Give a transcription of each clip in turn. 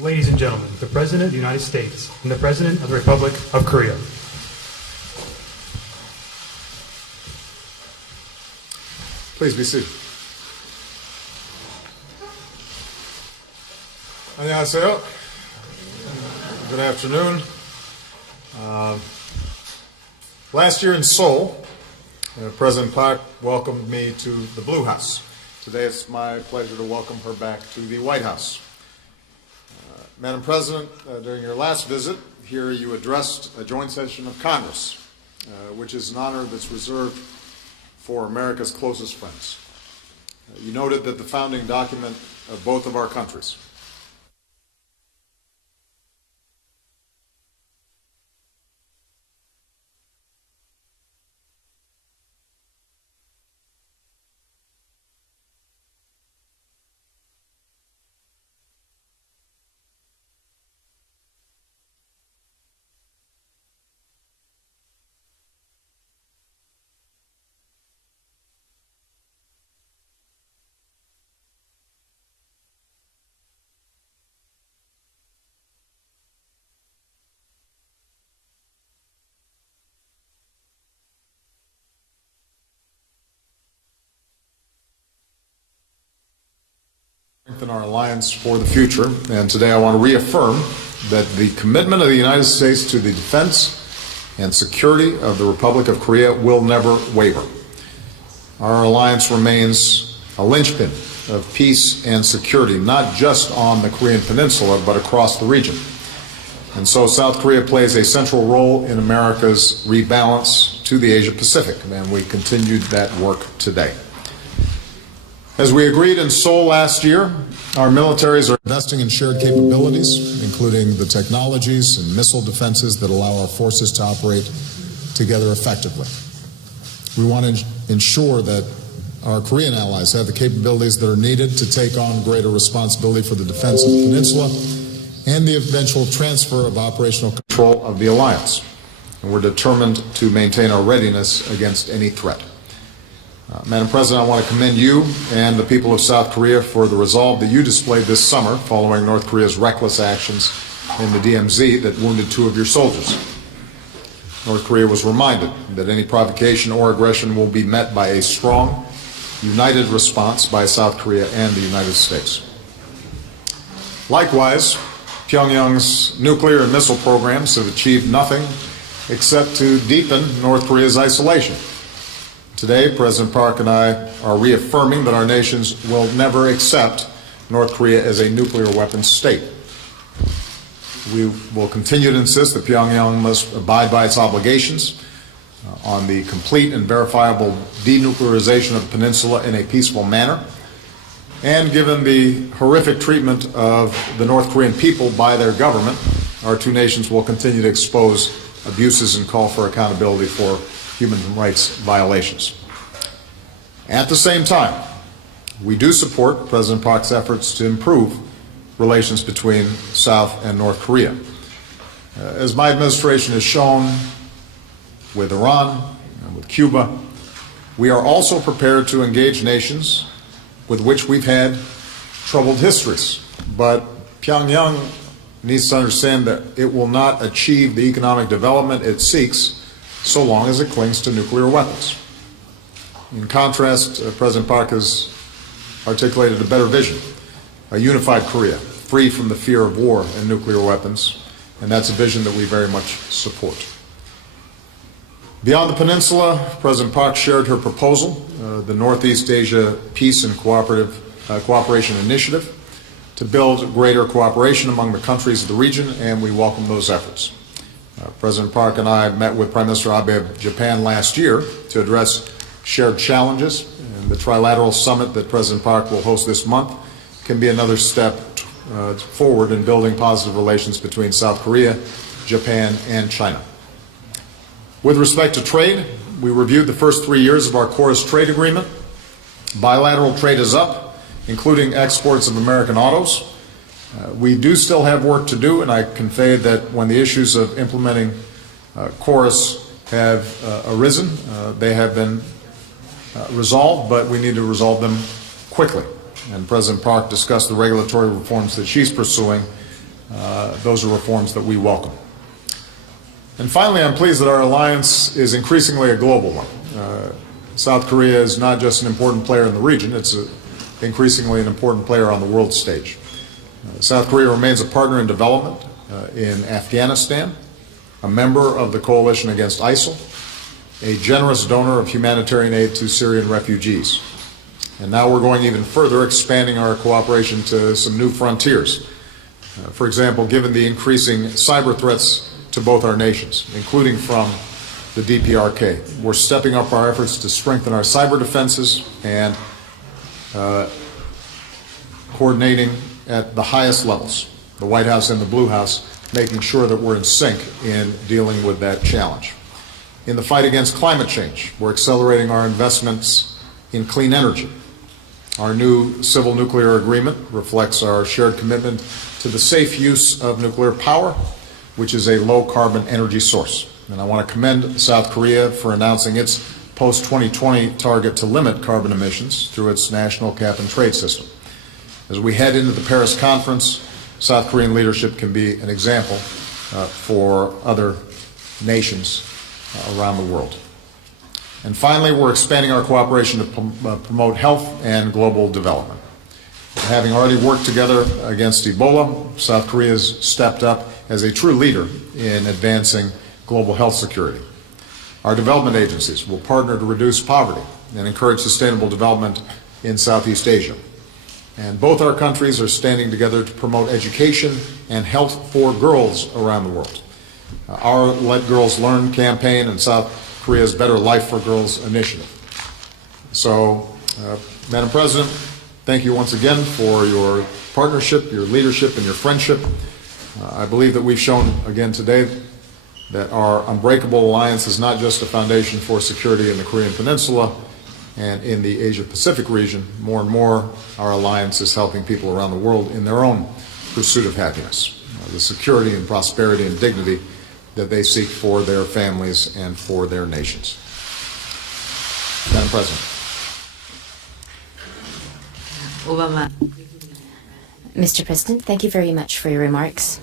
Ladies and gentlemen, the President of the United States and the President of the Republic of Korea. Please be seated. 안녕하세요. Good afternoon. Last year in Seoul, President Park welcomed me to the Blue House. Today it's my pleasure to welcome her back to the White House. Madam President, during your last visit here, you addressed a joint session of Congress, which is an honor that's reserved for America's closest friends. You noted that the founding document of both of our countries strengthen our alliance for the future, and today I want to reaffirm that the commitment of the United States to the defense and security of the Republic of Korea will never waver. Our alliance remains a linchpin of peace and security, not just on the Korean Peninsula, but across the region. And so South Korea plays a central role in America's rebalance to the Asia Pacific, and we continued that work today. As we agreed in Seoul last year, our militaries are investing in shared capabilities, including the technologies and missile defenses that allow our forces to operate together effectively. We want to ensure that our Korean allies have the capabilities that are needed to take on greater responsibility for the defense of the peninsula and the eventual transfer of operational control of the alliance. And we're determined to maintain our readiness against any threat. Madam President, I want to commend you and the people of South Korea for the resolve that you displayed this summer following North Korea's reckless actions in the DMZ that wounded 2 of your soldiers. North Korea was reminded that any provocation or aggression will be met by a strong, united response by South Korea and the United States. Likewise, Pyongyang's nuclear and missile programs have achieved nothing except to deepen North Korea's isolation. Today, President Park and I are reaffirming that our nations will never accept North Korea as a nuclear weapons state. We will continue to insist that Pyongyang must abide by its obligations on the complete and verifiable denuclearization of the peninsula in a peaceful manner. And given the horrific treatment of the North Korean people by their government, our 2 nations will continue to expose abuses and call for accountability for human rights violations. At the same time, we do support President Park's efforts to improve relations between South and North Korea. As my administration has shown with Iran and with Cuba, we are also prepared to engage nations with which we've had troubled histories. But Pyongyang needs to understand that it will not achieve the economic development it seeks so long as it clings to nuclear weapons. In contrast, President Park has articulated a better vision, a unified Korea, free from the fear of war and nuclear weapons, and that's a vision that we very much support. Beyond the peninsula, President Park shared her proposal, the Northeast Asia Peace and Cooperation Initiative, to build greater cooperation among the countries of the region, and we welcome those efforts. President Park and I met with Prime Minister Abe of Japan last year to address shared challenges, and the trilateral summit that President Park will host this month can be another step forward in building positive relations between South Korea, Japan, and China. With respect to trade, we reviewed the first 3 years of our Chorus trade agreement. Bilateral trade is up, including exports of American autos. We do still have work to do, and I convey that when the issues of implementing Chorus have arisen, they have been resolved, but we need to resolve them quickly. And President Park discussed the regulatory reforms that she's pursuing those are reforms that we welcome. And finally, I'm pleased that our alliance is increasingly a global one. South Korea is not just an important player in the region, it's increasingly an important player on the world stage. South Korea remains a partner in development in Afghanistan, a member of the coalition against ISIL, a generous donor of humanitarian aid to Syrian refugees. And now we're going even further, expanding our cooperation to some new frontiers. For example, given the increasing cyber threats to both our nations, including from the DPRK, we're stepping up our efforts to strengthen our cyber defenses and coordinating at the highest levels, the White House and the Blue House, making sure that we're in sync in dealing with that challenge. In the fight against climate change, we're accelerating our investments in clean energy. Our new civil nuclear agreement reflects our shared commitment to the safe use of nuclear power, which is a low-carbon energy source. And I want to commend South Korea for announcing its post-2020 target to limit carbon emissions through its national cap-and-trade system. As we head into the Paris conference, South Korean leadership can be an example for other nations around the world. And finally, we're expanding our cooperation to promote health and global development. Having already worked together against Ebola, South Korea has stepped up as a true leader in advancing global health security. Our development agencies will partner to reduce poverty and encourage sustainable development in Southeast Asia. And both our countries are standing together to promote education and health for girls around the world. Our Let Girls Learn campaign and South Korea's Better Life for Girls initiative. So, Madam President, thank you once again for your partnership, your leadership, and your friendship. I believe that we've shown again today that our unbreakable alliance is not just a foundation for security in the Korean Peninsula and in the Asia-Pacific region. More and more, our alliance is helping people around the world in their own pursuit of happiness, the security and prosperity and dignity that they seek for their families and for their nations. Madam President. Mr. President, thank you very much for your remarks.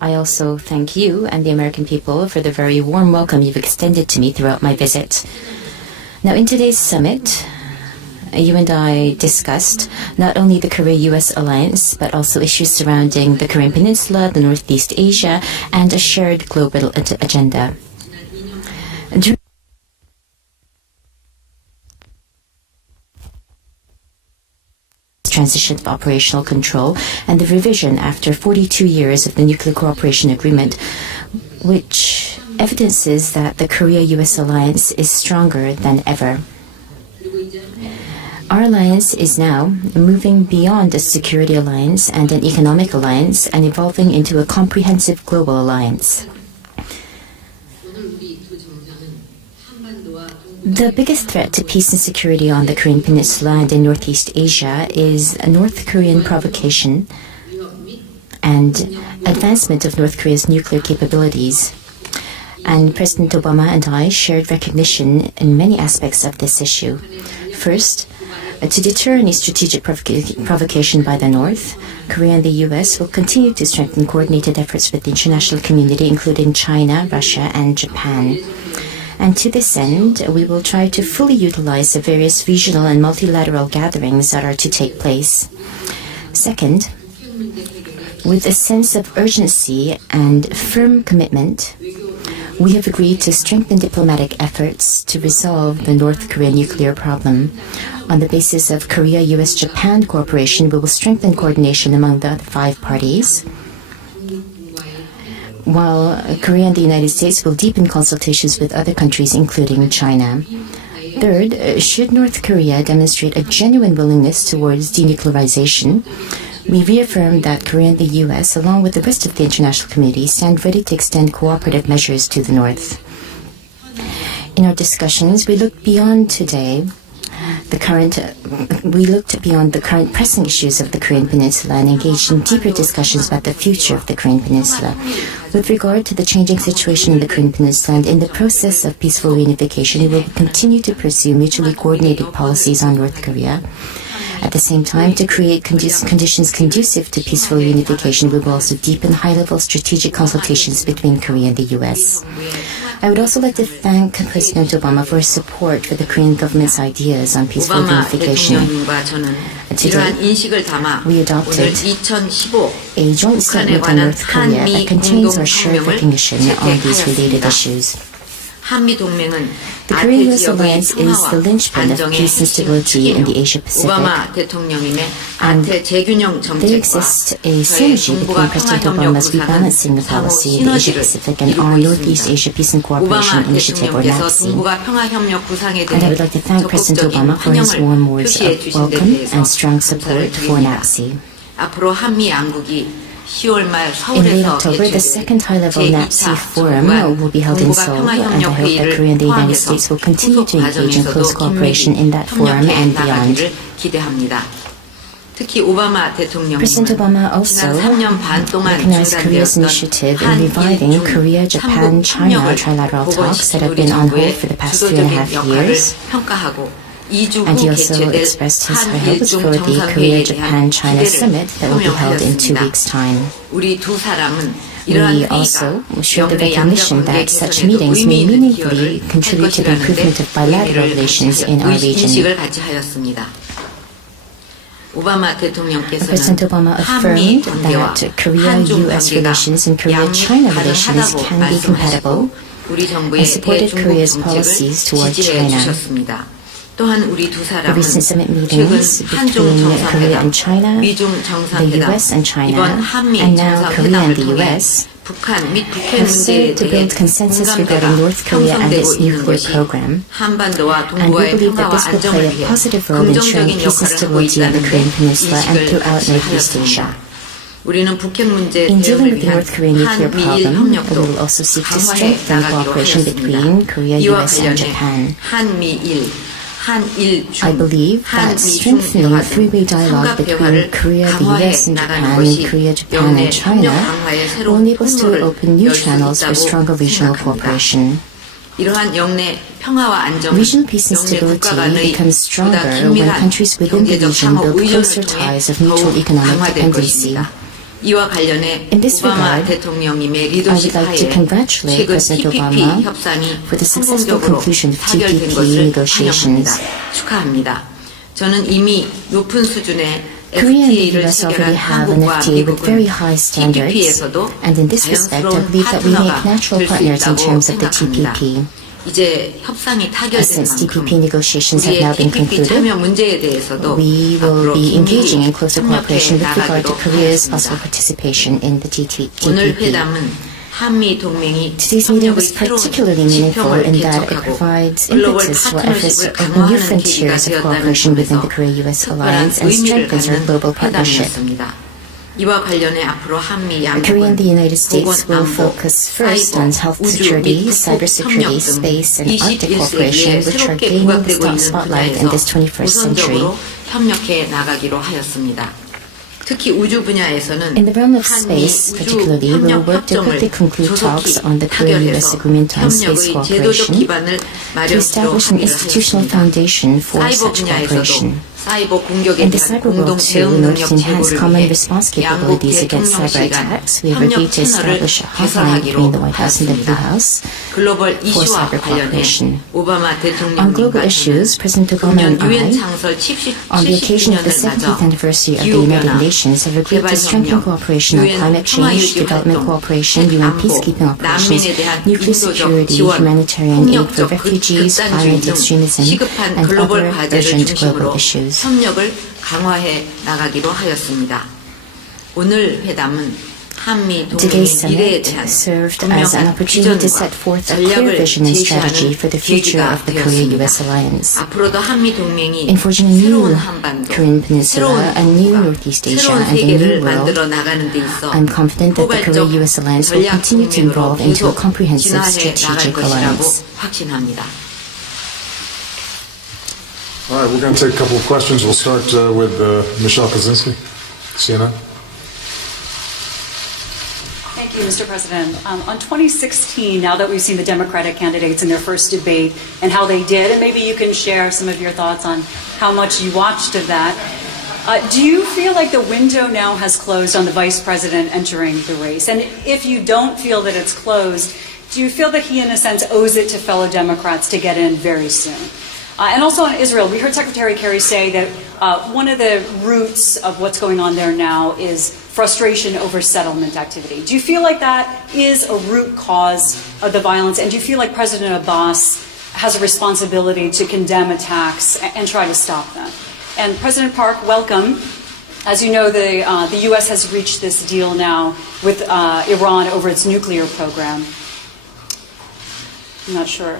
I also thank you and the American people for the very warm welcome you've extended to me throughout my visit. Now, in today's summit, you and I discussed not only the Korea-U.S. alliance, but also issues surrounding the Korean Peninsula, the Northeast Asia, and a shared global agenda. Transition of operational control and the revision after 42 years of the Nuclear Cooperation Agreement, which evidences that the Korea-U.S. alliance is stronger than ever. Our alliance is now moving beyond a security alliance and an economic alliance and evolving into a comprehensive global alliance. The biggest threat to peace and security on the Korean Peninsula and in Northeast Asia is a North Korean provocation and advancement of North Korea's nuclear capabilities. And President Obama and I shared recognition in many aspects of this issue. First, to deter any strategic provocation by the North, Korea and the U.S. will continue to strengthen coordinated efforts with the international community, including China, Russia, and Japan. And to this end, we will try to fully utilize the various regional and multilateral gatherings that are to take place. Second, with a sense of urgency and firm commitment, we have agreed to strengthen diplomatic efforts to resolve the North Korean nuclear problem. On the basis of Korea-U.S.-Japan cooperation, we will strengthen coordination among the 5 parties, while Korea and the United States will deepen consultations with other countries, including China. Third, should North Korea demonstrate a genuine willingness towards denuclearization, we reaffirm that Korea and the U.S., along with the rest of the international community, stand ready to extend cooperative measures to the North. In our discussions, we looked beyond today. We looked beyond the current pressing issues of the Korean Peninsula and engaged in deeper discussions about the future of the Korean Peninsula. With regard to the changing situation in the Korean Peninsula and in the process of peaceful reunification, we will continue to pursue mutually coordinated policies on North Korea At the same time, to create conditions conducive to peaceful unification, we will also deepen high-level strategic consultations between Korea and the U.S. I would also like to thank President Obama for his support for the Korean government's ideas on peaceful unification. Today, we adopted a joint statement on North Korea that contains our shared recognition on these related issues. The Korea-US alliance is the linchpin of peace and stability in the Asia-Pacific, and there exists a synergy between President Obama's rebalancing the policy in the Asia-Pacific and our Northeast Asia Peace and Cooperation Initiative, or NAPC. And I would like to thank President Obama for his warm words of welcome and strong support for NAPC. In late October, the second high-level NAPC forum will be held in Seoul, and I hope that Korea and the United States will continue to engage in close cooperation in that forum and beyond. President Obama also recognized Korea's initiative in reviving Korea-Japan-China trilateral talks that have been on hold for the past 3.5 years. And he also expressed his high hopes for the Korea-Japan-China summit that will be held in 2 weeks' time. We also showed the recognition that such meetings may meaningfully contribute to the improvement of bilateral relations in our region. President Obama affirmed that Korea-US relations and Korea-China relations can be compatible and supported Korea's policies toward China. The recent summit meetings between Korea and China, the US and China, and now Korea and the US have served to build consensus regarding North Korea and its nuclear program, and we believe that this will play a positive role in ensuring peace and stability on the Korean Peninsula and throughout Northeast Asia. In dealing with the North Korean nuclear problem, we will also seek to strengthen cooperation between Korea, US, and Japan. I believe that strengthening a three-way dialogue between Korea, the US, and Japan, and Korea, Japan, and China will enable us to open new channels for stronger regional cooperation. Regional peace and stability becomes stronger when countries within the region build closer ties of mutual economic dependency. In this regard, I would like to congratulate President Obama for the successful conclusion of TPP negotiations. Korea and the US already have an FTA with very high standards, and in this respect, I believe that we make natural partners in terms of the TPP. Since TPP negotiations have now been concluded, we will be engaging in closer cooperation with regard to Korea's possible participation in the TPP. Today's meeting was particularly meaningful in that it provides impetus to our efforts to open new frontiers of cooperation within the Korea-US alliance and strengthens our global partnership. Korea and the United States will focus first on health security, cybersecurity, space, and Arctic cooperation, which are gaining the spotlight in this 21st century. In the realm of space, particularly, we will work to quickly conclude talks on the Korea-US Agreement on Space Cooperation to establish an institutional foundation for such cooperation. In the cyber world, too, in order to enhance common response capabilities against cyber attacks, we have agreed to establish a hotline between the White House and the Blue House for cyber cooperation. On global issues, President Obama and I, on the occasion of the 70th anniversary of the United Nations, have agreed to strengthen cooperation on climate change, development cooperation, UN peacekeeping operations, nuclear security, humanitarian aid for refugees, violent extremism, and other urgent global issues. 협력을 강화해 나가기로 하였습니다. 오늘 회담은 Today's summit served as an opportunity to set forth a clear vision and strategy for the future of the Korea-US alliance. In forging a new Korean Peninsula, a new Northeast Asia, and a new world, I'm confident that the Korea-US alliance will continue to evolve into a comprehensive strategic alliance. All right, we're going to take a couple of questions. We'll start with Michelle Kaczynski, CNN. Thank you, Mr. President. On 2016, now that we've seen the Democratic candidates in their first debate and how they did, and maybe you can share some of your thoughts on how much you watched of that. Do you feel like the window now has closed on the vice president entering the race? And if you don't feel that it's closed, do you feel that he, in a sense, owes it to fellow Democrats to get in very soon? And also on Israel, we heard Secretary Kerry say that one of the roots of what's going on there now is frustration over settlement activity. Do you feel like that is a root cause of the violence? And do you feel like President Abbas has a responsibility to condemn attacks and try to stop them? And President Park, welcome. As you know, the U.S. has reached this deal now with Iran over its nuclear program. I'm not sure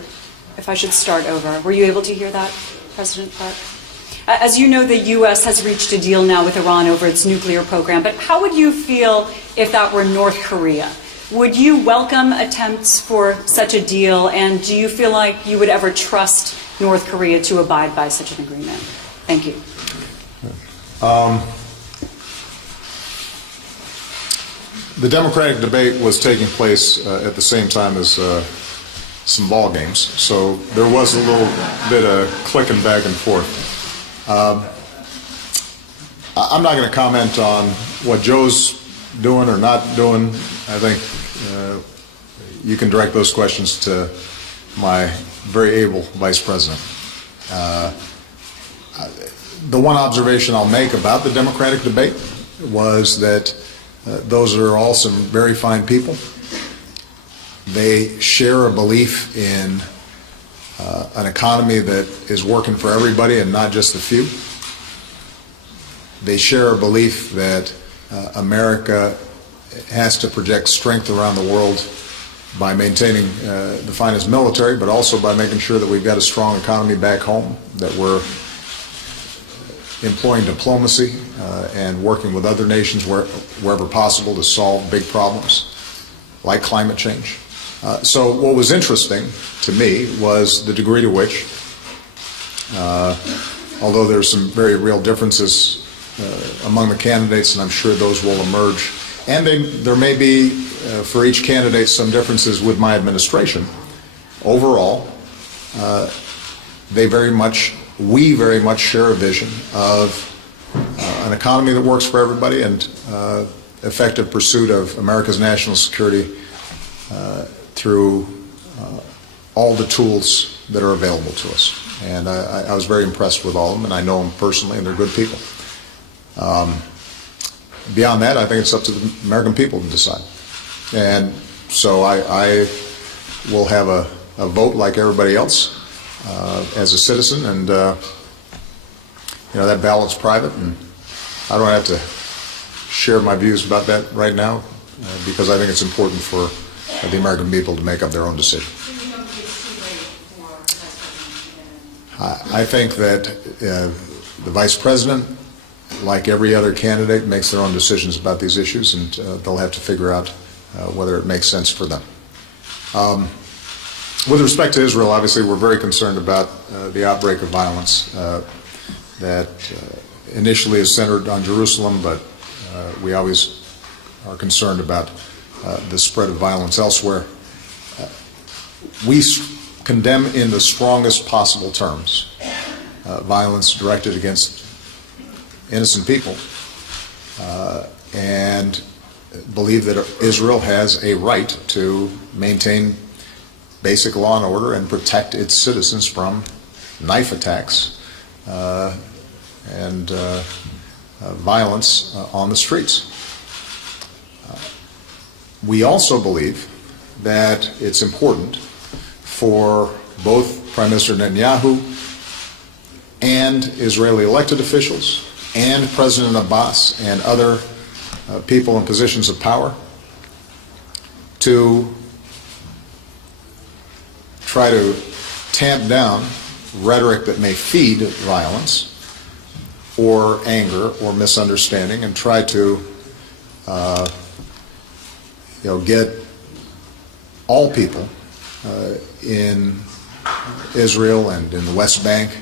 if I should start over. Were you able to hear that, President Park? As you know, the U.S. has reached a deal now with Iran over its nuclear program, but how would you feel if that were North Korea? Would you welcome attempts for such a deal, and do you feel like you would ever trust North Korea to abide by such an agreement? Thank you. The Democratic debate was taking place at the same time as some ball games, so there was a little bit of clicking back and forth. I'm not going to comment on what Joe's doing or not doing. I think you can direct those questions to my very able vice president. The one observation I'll make about the Democratic debate was that those are all some very fine people. They share a belief in an economy that is working for everybody and not just the few. They share a belief that America has to project strength around the world by maintaining the finest military, but also by making sure that we've got a strong economy back home, that we're employing diplomacy and working with other nations wherever possible to solve big problems like climate change. So what was interesting to me was the degree to which, although there's some very real differences among the candidates, and I'm sure those will emerge, and there may be, for each candidate, some differences with my administration, overall, we very much share a vision of an economy that works for everybody and effective pursuit of America's national security through all the tools that are available to us. And I was very impressed with all of them, and I know them personally, and they're good people. Beyond that, I think it's up to the American people to decide. And so I will have a vote like everybody else as a citizen, and that ballot's private, and I don't have to share my views about that right now because I think it's important for the American people to make up their own decision. I think that the Vice President, like every other candidate, makes their own decisions about these issues, and they'll have to figure out whether it makes sense for them. With respect to Israel, obviously we're very concerned about the outbreak of violence that initially is centered on Jerusalem, but we always are concerned about the spread of violence elsewhere. We condemn in the strongest possible terms violence directed against innocent people and believe that Israel has a right to maintain basic law and order and protect its citizens from knife attacks and violence on the streets. We also believe that it's important for both Prime Minister Netanyahu and Israeli elected officials and President Abbas and other people in positions of power to try to tamp down rhetoric that may feed violence or anger or misunderstanding, and try to get all people in Israel and in the West Bank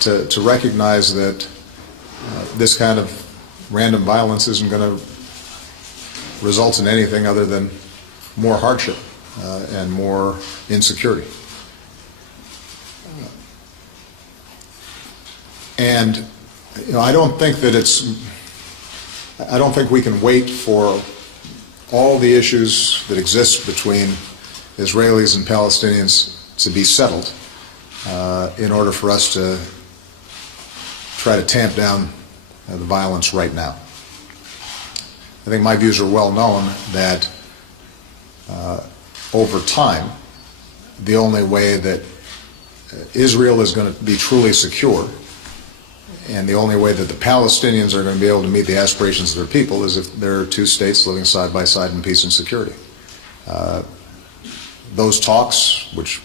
to recognize that this kind of random violence isn't going to result in anything other than more hardship and more insecurity. And I don't think we can wait for all the issues that exist between Israelis and Palestinians to be settled in order for us to try to tamp down the violence right now. I think my views are well known that over time, the only way that Israel is going to be truly secure and the only way that the Palestinians are going to be able to meet the aspirations of their people is if there are two states living side by side in peace and security. Those talks, which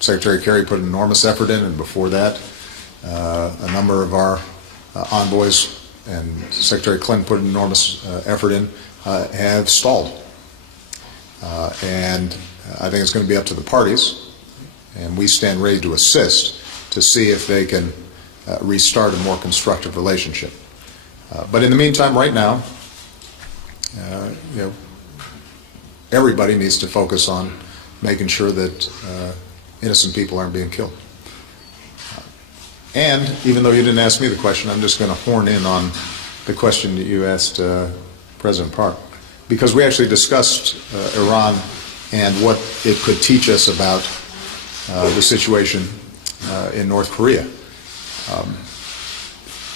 Secretary Kerry put enormous effort in, and before that, a number of our envoys and Secretary Clinton put enormous effort in, have stalled. And I think it's going to be up to the parties, and we stand ready to assist to see if they can restart a more constructive relationship. But in the meantime, right now, everybody needs to focus on making sure that innocent people aren't being killed. And even though you didn't ask me the question, I'm just going to horn in on the question that you asked President Park, because we actually discussed Iran and what it could teach us about the situation in North Korea.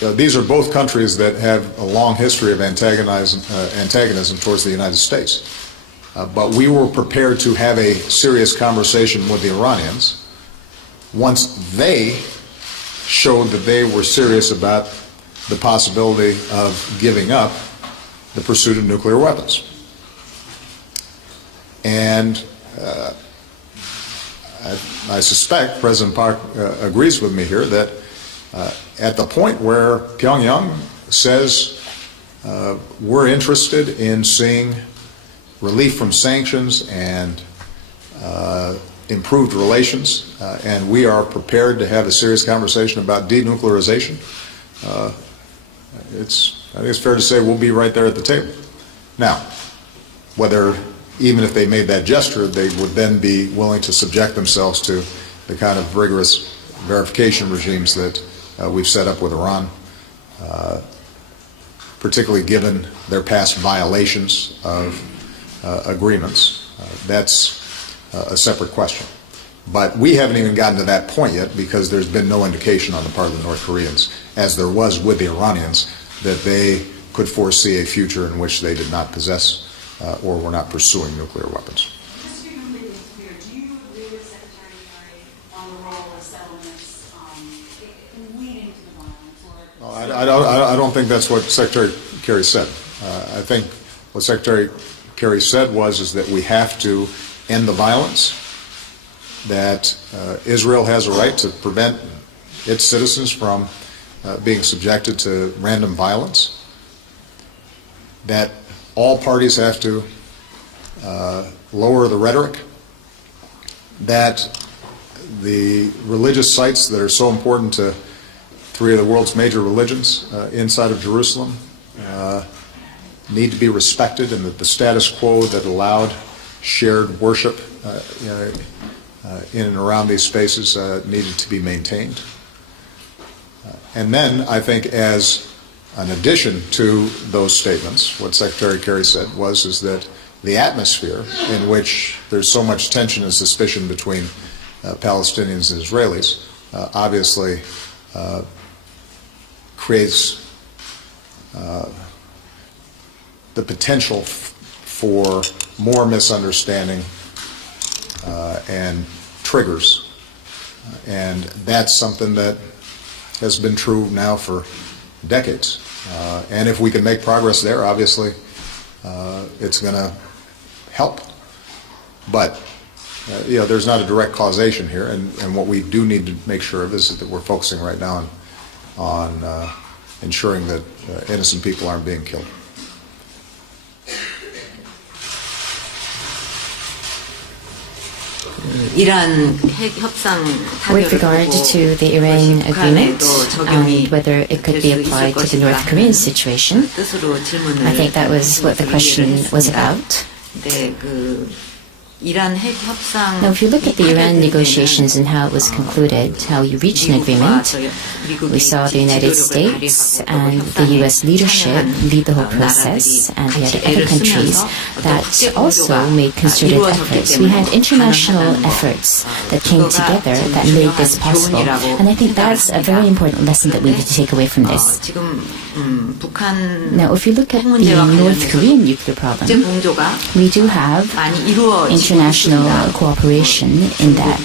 These are both countries that have a long history of antagonism towards the United States. But we were prepared to have a serious conversation with the Iranians once they showed that they were serious about the possibility of giving up the pursuit of nuclear weapons. And I suspect President Park agrees with me here that at the point where Pyongyang says we're interested in seeing relief from sanctions and improved relations, and we are prepared to have a serious conversation about denuclearization, I think it's fair to say we'll be right there at the table. Now, whether even if they made that gesture, they would then be willing to subject themselves to the kind of rigorous verification regimes that we've set up with Iran, particularly given their past violations of agreements. That's a separate question. But we haven't even gotten to that point yet because there's been no indication on the part of the North Koreans, as there was with the Iranians, that they could foresee a future in which they did not possess or were not pursuing nuclear weapons. Just to be completely clear, do you agree with Secretary Kerry on the role of settlements in leading to the violence? I don't think that's what Secretary Kerry said. I think what Secretary Kerry said is that we have to end the violence, that Israel has a right to prevent its citizens from being subjected to random violence, that all parties have to lower the rhetoric, that the religious sites that are so important to three of the world's major religions inside of Jerusalem need to be respected, and that the status quo that allowed shared worship in and around these spaces needed to be maintained. And then I think as an addition to those statements, what Secretary Kerry said is that the atmosphere in which there's so much tension and suspicion between Palestinians and Israelis obviously creates the potential for more misunderstanding and triggers. And that's something that has been true now for decades. And if we can make progress there, obviously, it's going to help. But there's not a direct causation here, and what we do need to make sure of is that we're focusing right now on ensuring that innocent people aren't being killed. With regard to the Iran agreement and whether it could be applied to the North Korean situation, I think that was what the question was about. 이란 핵 협상 Now, if you look at the Iran negotiations and how it was concluded, how you reached an agreement, we saw the United States and the U.S. leadership lead the whole process, and we had other countries that also made concerted efforts. We had international efforts that came together that made this possible, and I think that's a very important lesson that we need to take away from this. Now, if you look at the North Korean nuclear problem, we do have international cooperation in that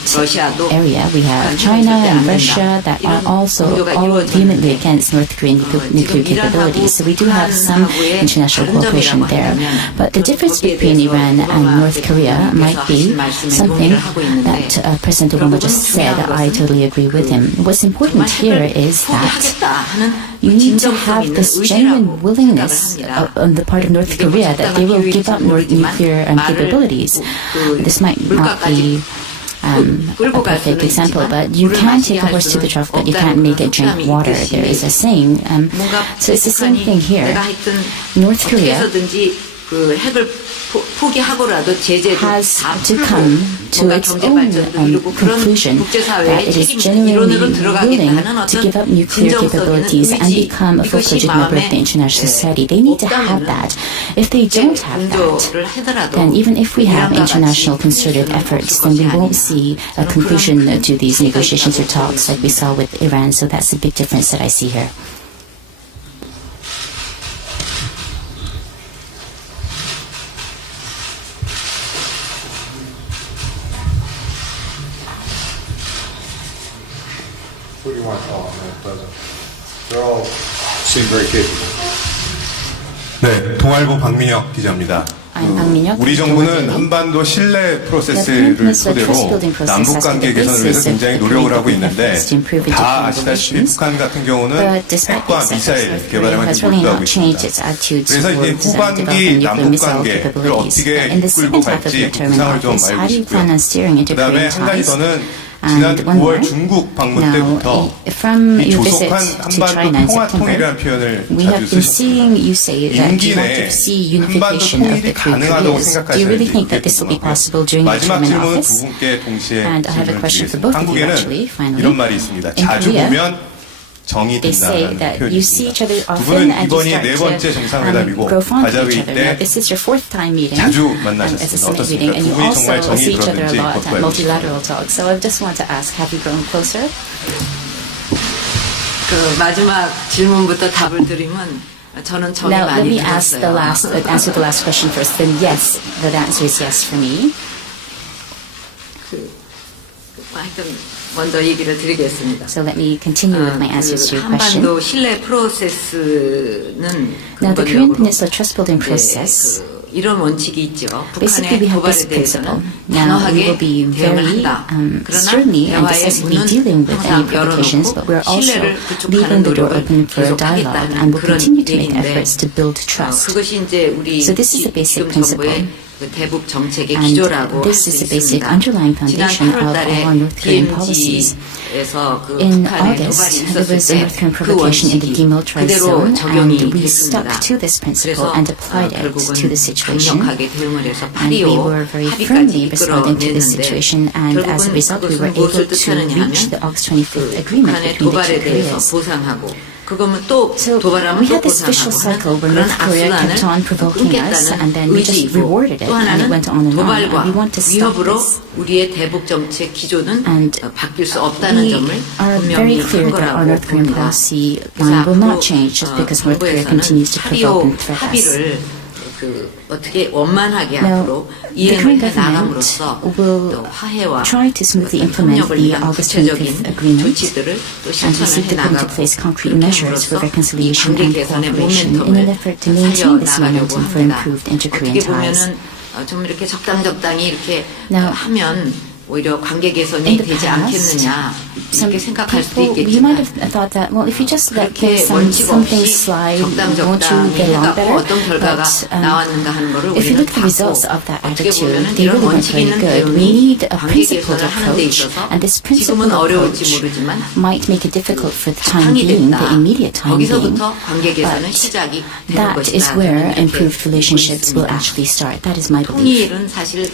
area. We have China and Russia that are also all vehemently against North Korean nuclear capabilities. So we do have some international cooperation there. But the difference between Iran and North Korea might be something that President Obama just said. I totally agree with him. What's important here is that you need to have this genuine willingness on the part of North Korea that they will give up nuclear capabilities. This might not be a perfect example, but you can take a horse to the trough, but you can't make it drink water. There is a saying. So it's the same thing here. North Korea has to come to its own conclusion that it is genuinely willing to give up nuclear capabilities and become a full-fledged member of the international society. They need to have that. If they don't have that, then even if we have international concerted efforts, then we won't see a conclusion to these negotiations or talks like we saw with Iran. So that's a big difference that I see here. What do you want to call it, Madam President? They all seem very capable. 네, 동아일보 박민혁 기자입니다. 우리 정부는 한반도 신뢰 프로세스를 토대로 남북 관계 개선을 위해서 굉장히 노력을 하고 있는데 다 아시다시피 북한 같은 경우는 핵과 미사일 개발에만 몰두하고 있습니다. 그래서 이제 후반기 남북 관계를 어떻게 이끌고 갈지 구상을 좀 알고 싶고요. 그 다음에 한 가지 더는 지난 9월 중국 방문 때부터 이 조속한 한반도 통화 통일이라는 표현을 자주 쓰십니다. 임기 내에 한반도 통일이 가능하다고 생각하시는지 묻겠습니다. 마지막 질문은 두 분께 동시에 질문을 드리겠습니다. 한국에는 이런 말이 있습니다. 자주 보면 정이 든다는 표현이 있습니다. 두 분은 이번이 네 번째 정상회담이고 바자회의 때 자주 만나셨습니다. 어떻습니까? 두 분이 정말 정이 들었는지 그것도 알고 싶습니다. So I just want to ask, have you grown closer? 그 마지막 질문부터 답을 드리면 저는 정이 Now, let 많이 me answer the last question first. Then yes, the answer is yes for me. 하여튼 먼저 얘기를 드리겠습니다. So let me continue with my answers to your question. 한반도 신뢰 프로세스는 Now, the Korean Peninsula Trust Building process, 이런 원칙이 있죠. basically we 북한의 have this 도발에 principle. 대해서는 Now, we will 단호하게 be 대응을 very 한다. sternly and 대화의 decisively 문은 dealing with any 항상 provocations, but we're 열어놓고 also 신뢰를 leaving 구축하는 the door 노력을 open for a dialogue, 계속하겠다는 and we'll 그런 continue to make 얘기인데 efforts to build trust. 그것이 이제 우리 So this is the basic 지금 principle. 정부의 그 대북 정책의 And 기조라고 할 this 수 is the basic 있습니다. underlying 지난 foundation of 8월 all 달에 North Korean policies. DMZ에서 그 In 북한의 도발이 August, there 있었을 was a 때 North Korean 그 provocation in the 원칙이 demilitarized 그대로 zone, 적용이 and we 됐습니다. stuck to this principle 그래서 and applied it 결국은 to the situation. 강력하게 대응을 해서 And we 8.25 were very 합의까지 firmly responding to this 이끌어냈는데 situation, and as a 결국은 result, we were 그것은 무엇을 able to 뜻하느냐 reach the 하면 August 25th agreement 북한의 between the two 도발에 대해서 Koreas. 보상하고 그러면 또 So 도발하면 we 또 had this vicious 보상하고 cycle where 그런 North Korea kept on 악순환을 provoking us, and then we just 의지이고 rewarded it, 또 and it 하나는 went on and we 도발과 want to stop 위협으로 this. 우리의 대북 정책 기조는 And 바뀔 수 없다는 we 점을 are very 분명히 clear 한 that our 거라고 North Korean 봅니다. policy 그래서 line will not 앞으로 change just because North Korea continues to provoke and threaten us. 합의를 어떻게 원만하게 Now, 앞으로 the 이행을 current 해 government 나감으로써 will 또 화해와 try to smoothly implement 협력을 the 위한 August 구체적인 25th agreement, 조치들을 또 and we 실천을 seek 해 to put into 나가고 place concrete 그렇게 measures for 함으로써 이 reconciliation 관계 and 개선의 cooperation in an 모멘텀을 effort to maintain this 살려나가려고 momentum for 합니다. improved inter-Korean 어떻게 ties. 보면은 좀 이렇게 적당히 이렇게 Now, 하면 오히려 관계 in 개선이 the 되지 past, 않겠느냐 some 이렇게 생각할 수도 people, you might 있겠지만 have thought that, well, if you just let 그렇게 원칙 something 없이 slide, won't you 적당히 get along 해갖고 better? 어떤 결과가 But 나왔는가 하는 거를 if you 우리는 look at the results 봤고 of that 어떻게 attitude, 보면은 they 이런 really weren't 원칙 very 있는 good. We 대응이 need a 관계 principled 개선을 하는 데 approach, 있어서 and this principled 지금은 어려울지 approach 모르지만 might make it difficult for the time 바탕이 being, 됐다. the immediate time being. 거기서부터 관계 개선은 But 시작이 되는 that 것이다. is where 저는 이렇게 improved 보고 relationships will 있습니다. actually start. That is my belief. 통일은 사실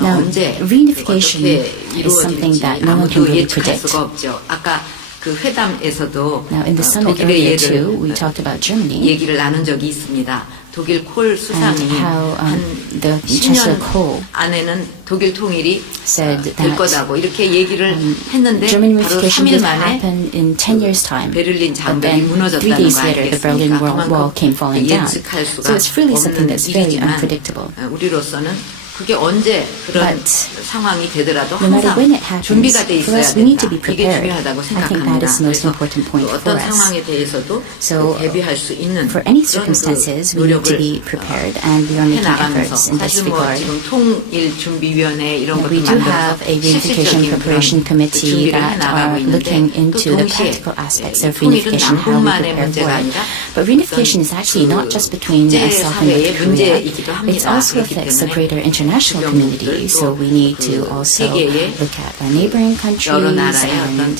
Now, 언제 reunification 어떻게 is something 이루어질지 that no one can 아무도 really 예측할 predict. 수가 없죠. 아까 그 회담에서도 Now, in the summit 독일의 earlier 예를 too, we talked about Germany. 얘기를 나눈 적이 있습니다. 독일 콜 수상이 And how, 한 the Chancellor 10년 Kohl 안에는 독일 통일이 said 될 that 거다고 이렇게 얘기를 했는데 German 바로 reunification 3일 would 만에 happen in 10 years' time. 베를린 But 장벽이 then 3 무너졌다는 days 거 later, the Berlin 아니겠습니까? Wall came falling down. 예측할 수가 So it's really something 없는 that's very 일이지만 unpredictable. 우리로서는 그게 언제 그런 But 상황이 되더라도 no matter 항상 when it happens, 준비가 돼 for 있어야 us, we need to 된다. be 이게 prepared. 중요하다고 I think that 생각합니다. is the most 그래서 important point for 어떤 us. 상황에 대해서도 So, 대비할 수 있는 for any 그런 circumstances, 그 we need to 노력을 be prepared, and we are making efforts 해나가면서 in this 사실 뭐 regard. 지금 통일준비위원회 이런 것도 We do have 만들어서 a reunification 실질적인 preparation 그런 committee 준비를 that 해나가고 are looking 있는데 또 into the 동시에 practical aspects of 통일은 reunification, how we 남북만의 prepare 문제가 for it. 아니라 But reunification is actually not just between South and North 국제사회의 Korea. 문제이기도 It 합니다. also 그렇기 affects the 때문에 greater international community, so we need to also 세계의 look at our neighboring 여러 countries 나라의 어떤 and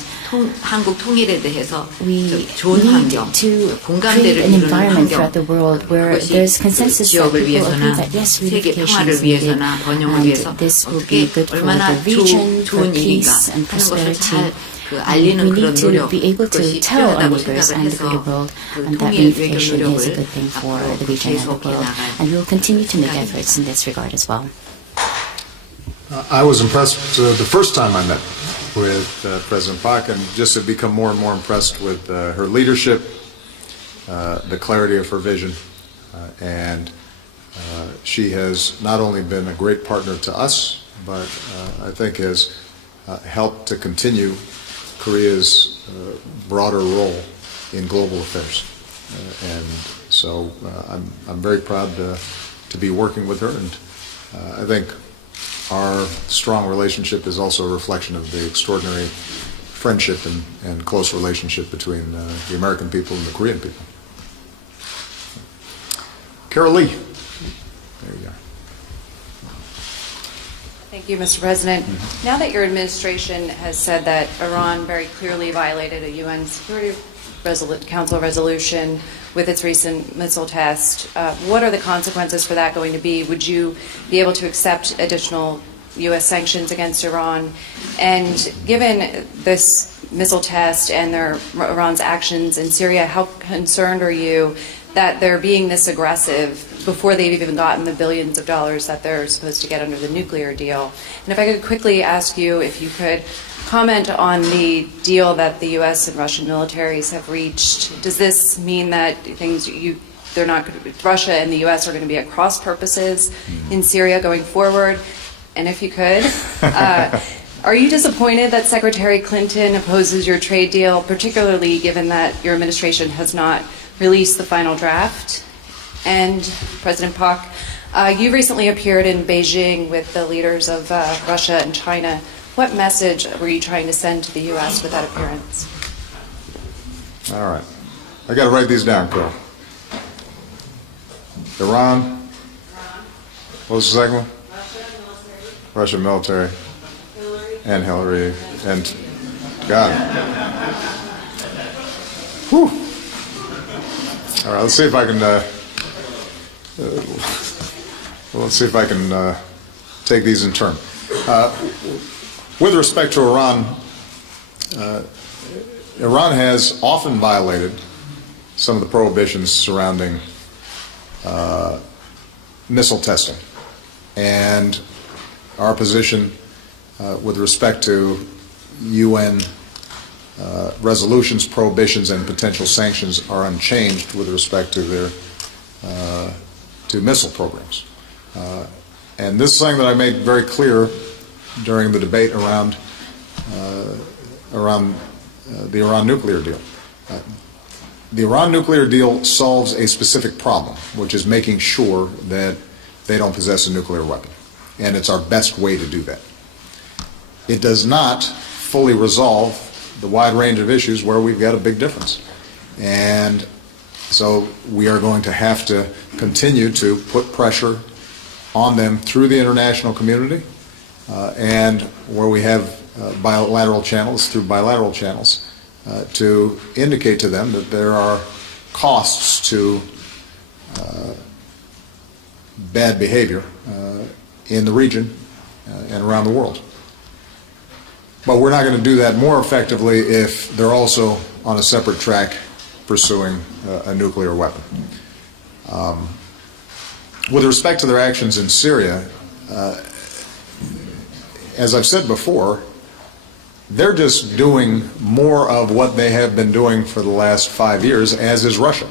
한국 통일에 대해서 we 좋은 need 환경, to create 공감대를 an 이루는 environment 환경, throughout the world where 그것이 there's consensus that 지역을 people agree 위해서나 that yes, 세계 reunification 평화를 is needed, 위해서나 번영을 and 위해서 this will be 어떻게 good for 얼마나 the region, for 좋은 일인가 peace and 하는 것을 prosperity. 잘 알리는 We 그런 need to 노력 be able to 그것이 tell our 필요하다고 neighbors 생각을 and the greater 해서 world 그 that 통일 외교 reunification is a 노력을 good thing for 앞으로 the region and the 계속해 world, 나갈 and we will continue to make 생각입니다. efforts in this regard as well. I was impressed the first time I met with President Park, and just have become more and more impressed with her leadership, the clarity of her vision, and she has not only been a great partner to us, but I think has helped to continue Korea's broader role in global affairs. And so I'm very proud to be working with her, and I think our strong relationship is also a reflection of the extraordinary friendship and close relationship between the American people and the Korean people. Carol Lee. There you go. Thank you, Mr. President. Now that your administration has said that Iran very clearly violated a UN Security Council resolution with its recent missile test, what are the consequences for that going to be? Would you be able to accept additional U.S. sanctions against Iran? And given this missile test and Iran's actions in Syria, how concerned are you that they're being this aggressive before they've even gotten the billions of dollars that they're supposed to get under the nuclear deal? And if I could quickly ask you if you could comment on the deal that the U.S. and Russian militaries have reached. Does this mean that Russia and the U.S. are going to be at cross purposes in Syria going forward? And if you could, are you disappointed that Secretary Clinton opposes your trade deal, particularly given that your administration has not released the final draft? And President Park, you recently appeared in Beijing with the leaders of Russia and China. What message were you trying to send to the U.S. with that appearance? All right. I got to write these down, Carol. Iran. What was the second one? Russian military. And Hillary. And God. Whew. All right. Let's see if I can. Take these in turn. With respect to Iran, Iran has often violated some of the prohibitions surrounding missile testing. And our position with respect to UN resolutions, prohibitions, and potential sanctions are unchanged with respect to their to missile programs. And this is something that I made very clear during the debate around the Iran nuclear deal. The Iran nuclear deal solves a specific problem, which is making sure that they don't possess a nuclear weapon. And it's our best way to do that. It does not fully resolve the wide range of issues where we've got a big difference. And so we are going to have to continue to put pressure on them through the international community, and where we have bilateral channels, through bilateral channels, to indicate to them that there are costs to bad behavior in the region and around the world. But we're not going to do that more effectively if they're also on a separate track pursuing a nuclear weapon. With respect to their actions in Syria, as I've said before, they're just doing more of what they have been doing for the last 5 years, as is Russia.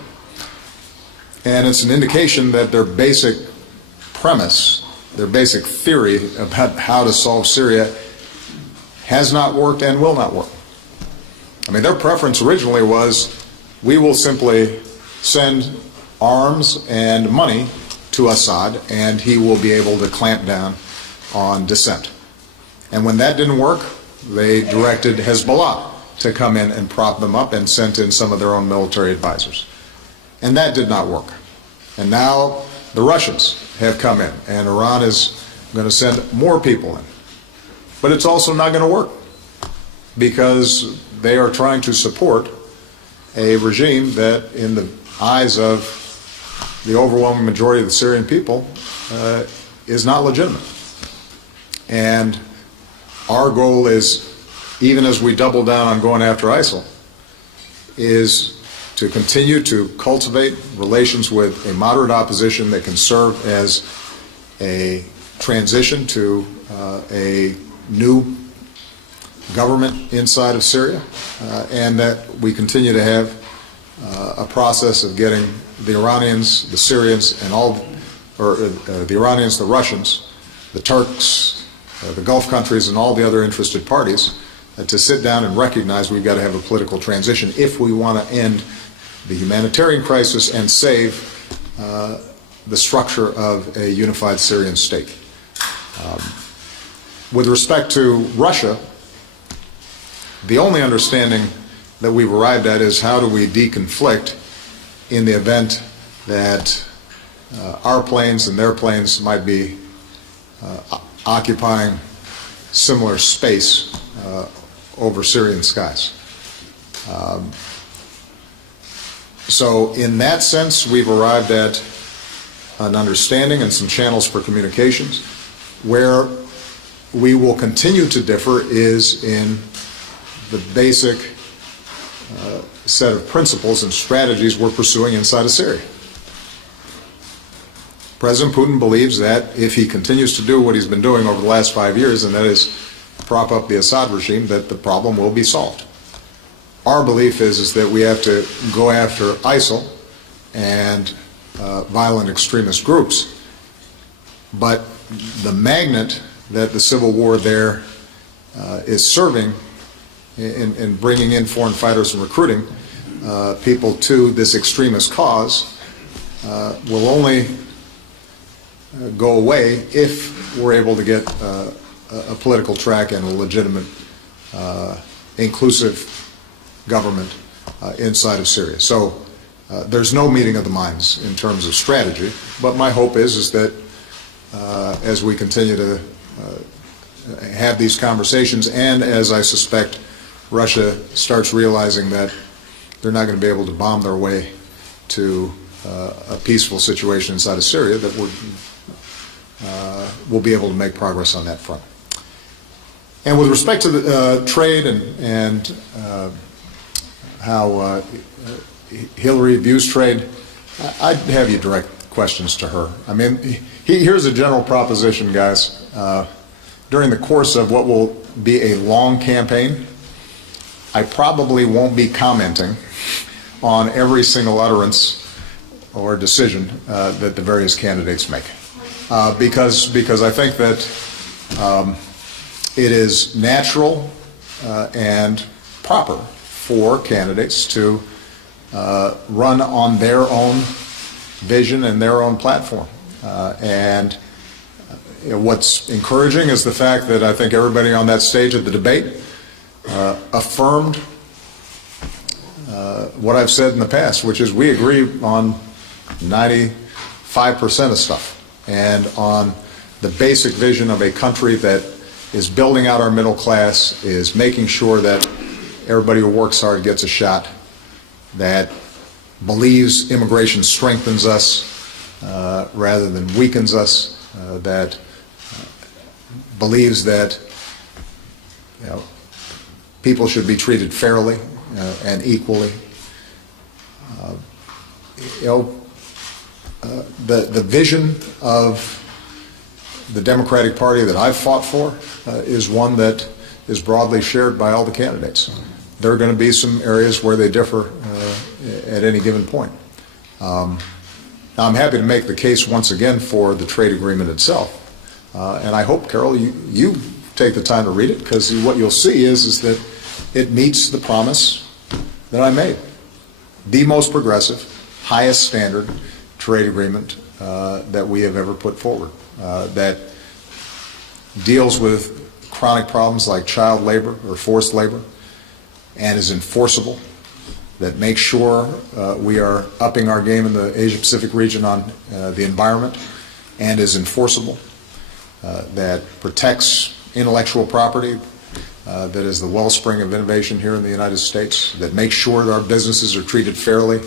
And it's an indication that their basic premise, their basic theory about how to solve Syria has not worked and will not work. I mean, their preference originally was, we will simply send arms and money to Assad and he will be able to clamp down on dissent. And when that didn't work, they directed Hezbollah to come in and prop them up and sent in some of their own military advisors. And that did not work. And now the Russians have come in and Iran is going to send more people in. But it's also not going to work because they are trying to support a regime that, in the eyes of the overwhelming majority of the Syrian people, is not legitimate. And our goal is, even as we double down on going after ISIL, is to continue to cultivate relations with a moderate opposition that can serve as a transition to a new government inside of Syria, and that we continue to have a process of getting the Iranians, the Syrians, and the Iranians, the Russians, the Turks, the Gulf countries, and all the other interested parties to sit down and recognize we've got to have a political transition if we want to end the humanitarian crisis and save the structure of a unified Syrian state. With respect to Russia, the only understanding that we've arrived at is how do we deconflict in the event that our planes and their planes might be occupying similar space over Syrian skies. So in that sense, we've arrived at an understanding and some channels for communications. Where we will continue to differ is in the basic set of principles and strategies we're pursuing inside of Syria. President Putin believes that if he continues to do what he's been doing over the last 5 years, and that is prop up the Assad regime, that the problem will be solved. Our belief is that we have to go after ISIL and violent extremist groups, but the magnet that the civil war there is serving in bringing in foreign fighters and recruiting people to this extremist cause will only go away if we're able to get a political track and a legitimate, inclusive government inside of Syria. So there's no meeting of the minds in terms of strategy, but my hope is that as we continue to have these conversations, and as I suspect Russia starts realizing that they're not going to be able to bomb their way to a peaceful situation inside of Syria, that we'll be able to make progress on that front. And with respect to the trade and how Hillary views trade, I'd have you direct questions to her. I mean, here's a general proposition, guys. During the course of what will be a long campaign, I probably won't be commenting on every single utterance or decision that the various candidates make, because I think that it is natural and proper for candidates to run on their own vision and their own platform. And what's encouraging is the fact that I think everybody on that stage of the debate affirmed what I've said in the past, which is we agree on 95% of stuff, and on the basic vision of a country that is building out our middle class, is making sure that everybody who works hard gets a shot, that believes immigration strengthens us rather than weakens us, that believes that people should be treated fairly and equally. The vision of the Democratic Party that I've fought for is one that is broadly shared by all the candidates. There are going to be some areas where they differ at any given point. Now, I'm happy to make the case once again for the trade agreement itself. And I hope, Carol, you take the time to read it, because what you'll see is that it meets the promise that I made. The most progressive, highest standard trade agreement that we have ever put forward, that deals with chronic problems like child labor or forced labor and is enforceable, that makes sure we are upping our game in the Asia-Pacific region on the environment and is enforceable, that protects intellectual property, that is the wellspring of innovation here in the United States, that makes sure that our businesses are treated fairly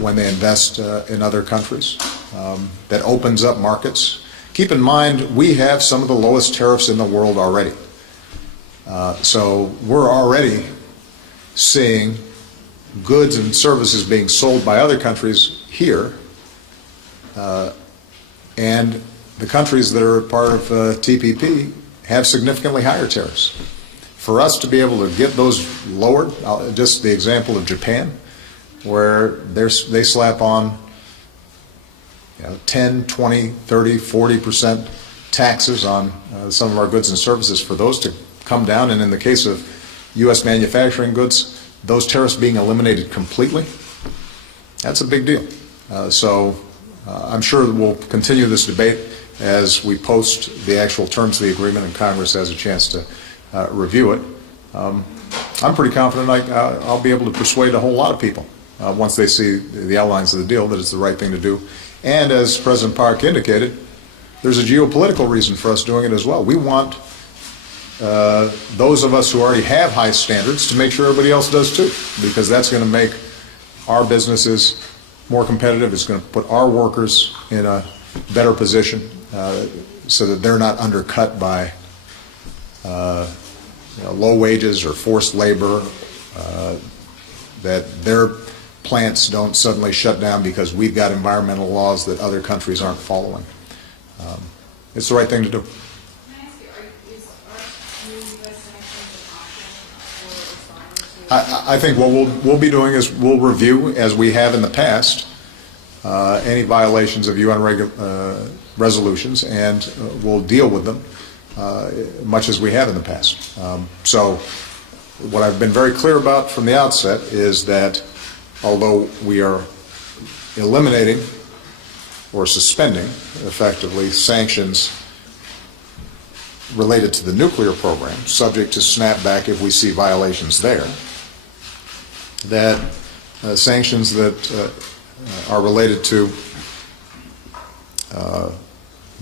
when they invest in other countries, that opens up markets. Keep in mind, we have some of the lowest tariffs in the world already. So we're already seeing goods and services being sold by other countries here, and the countries that are part of TPP have significantly higher tariffs. For us to be able to get those lowered, just the example of Japan, where they slap on 10, 20, 30, 40% taxes on some of our goods and services, for those to come down, and in the case of U.S. manufacturing goods, those tariffs being eliminated completely, that's a big deal. So I'm sure that we'll continue this debate as we post the actual terms of the agreement and Congress has a chance to review it. I'm pretty confident I'll be able to persuade a whole lot of people once they see the outlines of the deal that it's the right thing to do. And as President Park indicated, there's a geopolitical reason for us doing it as well. We want those of us who already have high standards to make sure everybody else does too, because that's going to make our businesses more competitive. It's going to put our workers in a better position so that they're not undercut by low wages or forced labor, that their plants don't suddenly shut down because we've got environmental laws that other countries aren't following. It's the right thing to do. I think what we'll be doing is we'll review, as we have in the past, any violations of UN resolutions, and we'll deal with them much as we have in the past. So what I've been very clear about from the outset is that although we are eliminating or suspending, effectively, sanctions related to the nuclear program, subject to snapback if we see violations there, that sanctions that are related to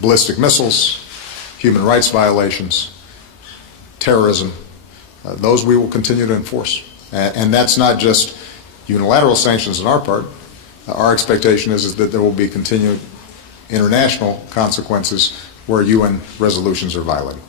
ballistic missiles, human rights violations, terrorism, those we will continue to enforce. And that's not just unilateral sanctions on our part. Our expectation is that there will be continued international consequences where UN resolutions are violated.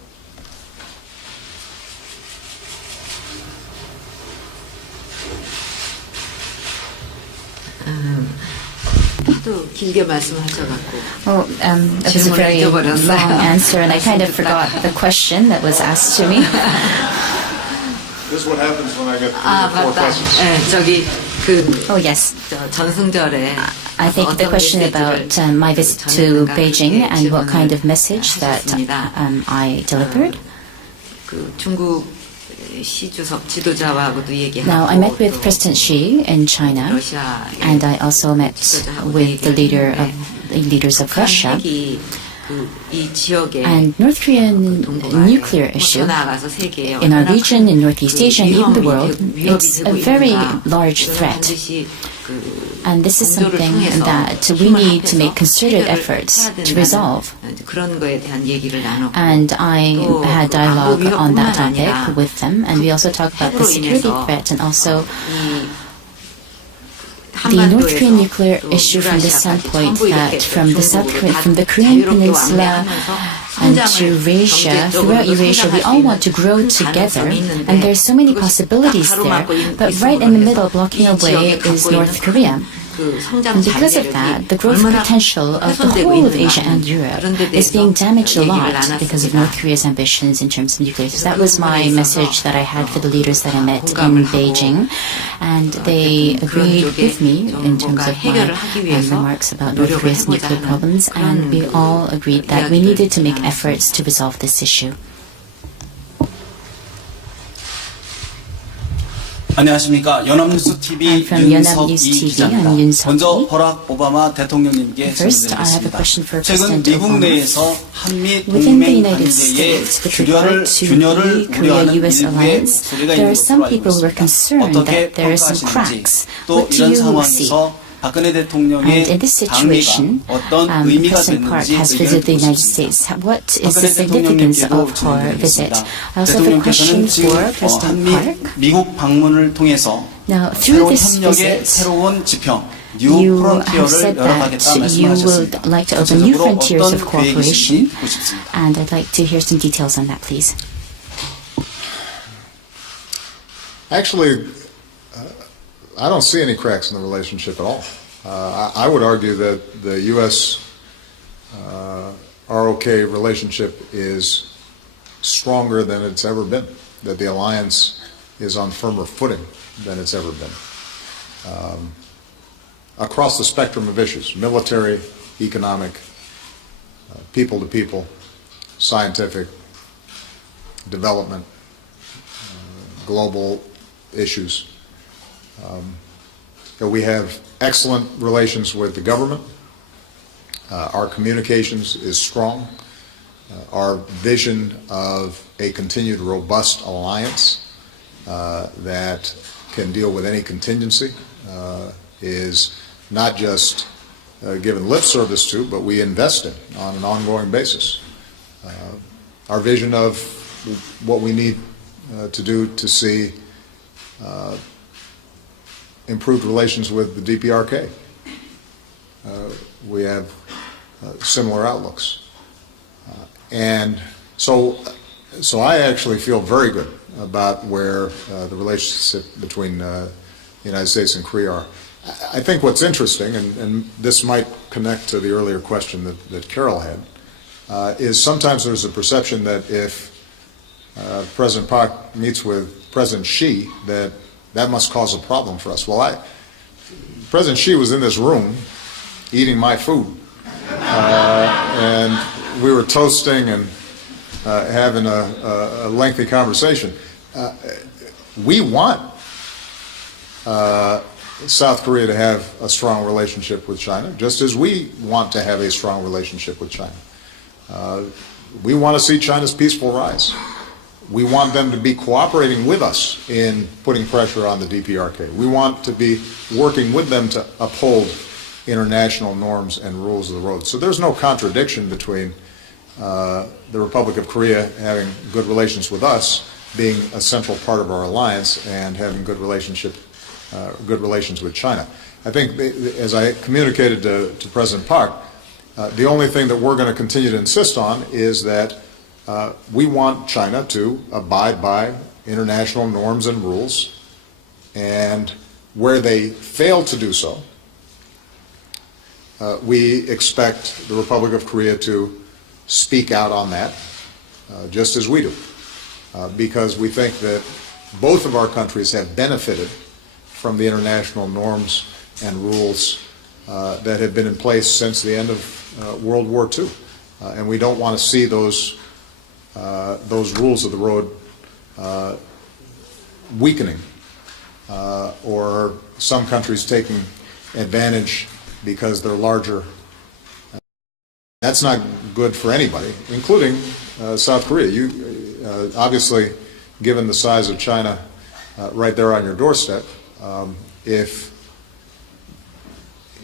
Well, it was a very long answer, and I kind of forgot the question that was asked to me. This is what happens when I get 3 or 4 questions. Oh, yes. 전승절에 I think the question about my visit to Beijing and what kind of message that I delivered. 중국 시 주석 지도자와도 얘기하고. Now, I met with President Xi in China, and I also met with the leaders of Russia. And North Korean nuclear issue in our region, in Northeast Asia, and even the world, it's a very large threat. And this is something that we need to make concerted efforts to resolve. And I had dialogue on that topic with them, and we also talked about the security threat and also the North Korean nuclear issue from the standpoint that from the Korean Peninsula and Eurasia, throughout Eurasia, we all want to grow together, and there's so many possibilities there, but right in the middle, blocking away, is North Korea. And because of that, the growth potential of the whole of Asia and Europe is being damaged a lot because of North Korea's ambitions in terms of nuclear. So that was my message that I had for the leaders that I met in Beijing, and they agreed with me in terms of my remarks about North Korea's nuclear problems, and we all agreed that we needed to make efforts to resolve this issue. 안녕하십니까. 연합뉴스 TV 윤석이 기자입니다. 먼저 버락 오바마 대통령님께 질문드리겠습니다. 최근 미국 내에서 한미 동맹 관계의 균열을 우려하는 일부의 목소리가 있는 것으로 알고 있습니다. 어떻게 평가하시는지, 또 이런 상황에서 박근혜 대통령의 방미가 어떤 의미가 됐는지 의견을 들었습니다. 박근혜 대통령님께도 질문드리겠습니다. 대통령께서는 지금 한미 미국 방문을 통해서 새로운 협력의 새로운 지평, 뉴 프론티어를 열어가겠다 말씀하셨습니다. 구체적으로 어떤 계획이신지 듣고 싶습니다. And I'd like to hear some details on that, please. Actually, I don't see any cracks in the relationship at all. I would argue that the U.S. ROK relationship is stronger than it's ever been, that the alliance is on firmer footing than it's ever been. Across the spectrum of issues, military, economic, people to people, scientific, development, global issues. We have excellent relations with the government. Our communications is strong. Our vision of a continued robust alliance that can deal with any contingency is not just given lip service to, but we invest in on an ongoing basis. Our vision of what we need to do to see improved relations with the DPRK. We have similar outlooks. And so I actually feel very good about where the relationship between the United States and Korea are. I think what's interesting, and this might connect to the earlier question that Carol had, is sometimes there's a perception that if President Park meets with President Xi, that must cause a problem for us. Well, President Xi was in this room eating my food, and we were toasting and having a lengthy conversation. We want South Korea to have a strong relationship with China, just as we want to have a strong relationship with China. We want to see China's peaceful rise. We want them to be cooperating with us in putting pressure on the DPRK. We want to be working with them to uphold international norms and rules of the road. So there's no contradiction between the Republic of Korea having good relations with us, being a central part of our alliance, and having good relations with China. I think, as I communicated to President Park, the only thing that we're going to continue to insist on is that we want China to abide by international norms and rules, and where they fail to do so, we expect the Republic of Korea to speak out on that, just as we do, because we think that both of our countries have benefited from the international norms and rules that have been in place since the end of World War II, and we don't want to see those rules of the road weakening, or some countries taking advantage because they're larger. That's not good for anybody, including South Korea. You obviously, given the size of China right there on your doorstep, if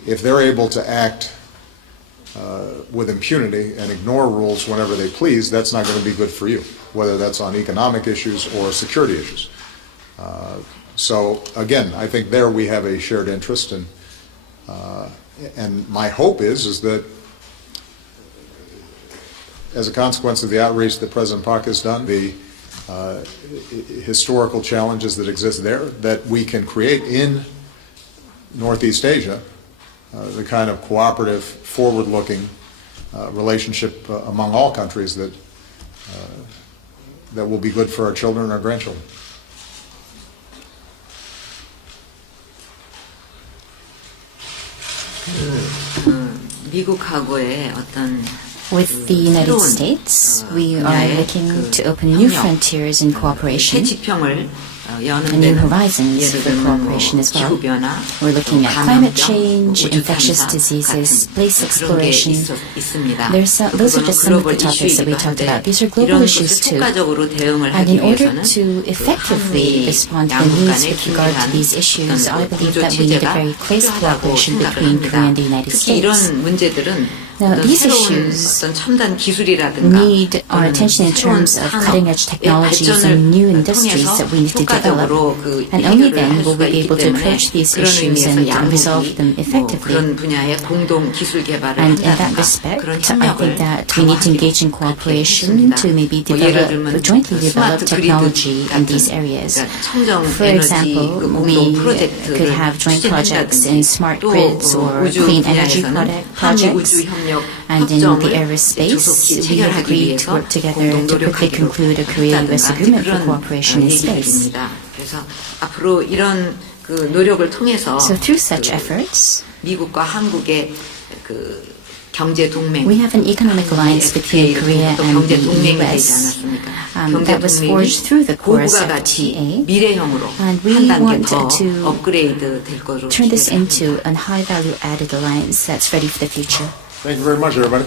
they're able to act with impunity and ignore rules whenever they please, that's not going to be good for you, whether that's on economic issues or security issues. So again, I think there we have a shared interest, and my hope is that as a consequence of the outreach that President Park has done, the historical challenges that exist there, that we can create in Northeast Asia the kind of cooperative, forward-looking relationship among all countries that will be good for our children and our grandchildren. 미국하고의 어떤 With the United States, we are looking to open new frontiers in cooperation and new horizons for cooperation as well. We're looking at climate change, infectious diseases, space exploration. Those are just some of the topics that we talked about. These are global issues too. And in order to effectively respond to the needs with regard to these issues, I believe that we need a very close cooperation between Korea and the United States. Now, these issues need our attention in terms of cutting-edge technologies and new industries that we need to develop. And only then will we be able to approach these issues and resolve them effectively. And in that respect, I think that we need to engage in cooperation to maybe jointly develop technology in these areas. For example, we could have joint projects in smart grids or clean energy projects. And in the aerospace, we have agreed to work together to quickly conclude a Korea-US agreement for cooperation in space. So through such efforts, we have an economic alliance between Korea and the US that was forged through the Chorus FTA, and we want to turn this into a high-value-added alliance that's ready for the future. Thank you very much, everybody.